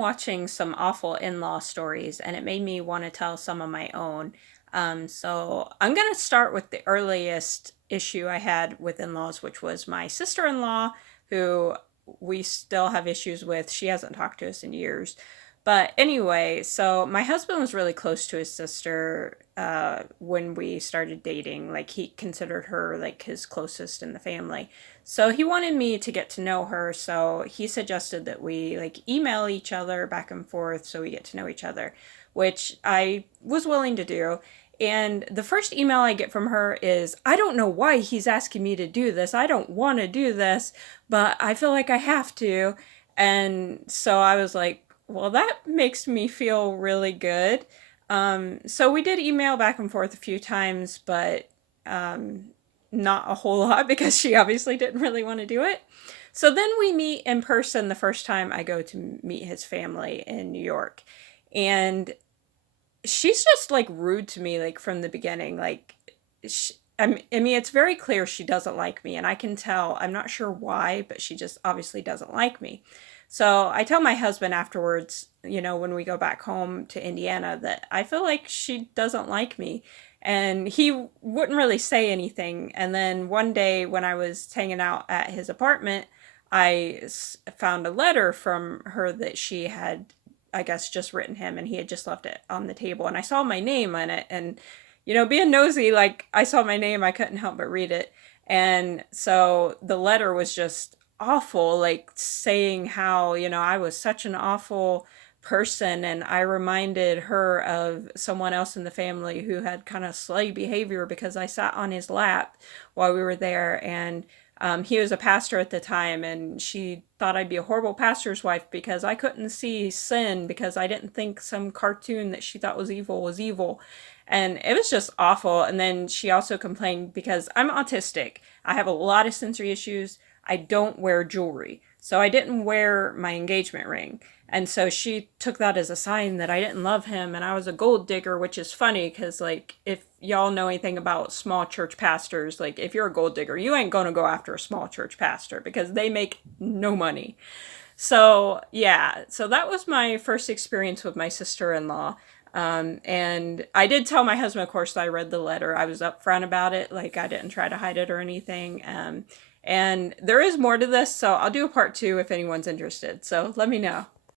watching some awful in-law stories and it made me want to tell some of my own. So I'm going to start with the earliest issue I had with in-laws, which was my sister-in-law, who we still have issues with. She hasn't talked to us in years. But anyway, so my husband was really close to his sister when we started dating. Like he considered her like his closest in the family. So he wanted me to get to know her. So he suggested that we like email each other back and forth so we get to know each other, which I was willing to do. And the first email I get from her is, I don't know why he's asking me to do this. I don't want to do this, but I feel like I have to. And so I was like, well, that makes me feel really good. So we did email back and forth a few times, but um, not a whole lot because she obviously didn't really want to do it. So then we meet in person the first time I go to meet his family in New York. And she's just like rude to me, like from the beginning. Like, I mean, it's very clear she doesn't like me, and I can tell. I'm not sure why, but she just obviously doesn't like me. So I tell my husband afterwards, when we go back home to Indiana, that I feel like she doesn't like me. And he wouldn't really say anything. And then one day when I was hanging out at his apartment, found a letter from her that she had, I guess, just written him, and he had just left it on the table. And I saw my name on it. And, being nosy, like I saw my name, I couldn't help but read it. And so the letter was just awful, like saying how, I was such an awful person, and I reminded her of someone else in the family who had kind of slay behavior because I sat on his lap while we were there. And he was a pastor at the time, and she thought I'd be a horrible pastor's wife because I couldn't see sin because I didn't think some cartoon that she thought was evil was evil. And it was just awful. And then she also complained because I'm autistic. I have a lot of sensory issues. I don't wear jewelry. So I didn't wear my engagement ring. And so she took that as a sign that I didn't love him and I was a gold digger, which is funny because, like, if y'all know anything about small church pastors, like, if you're a gold digger, you ain't going to go after a small church pastor because they make no money. So, yeah, so that was my first experience with my sister in law. And I did tell my husband, of course, that I read the letter. I was upfront about it. Like, I didn't try to hide it or anything. And there is more to this, so I'll do a part two if anyone's interested. So let me know.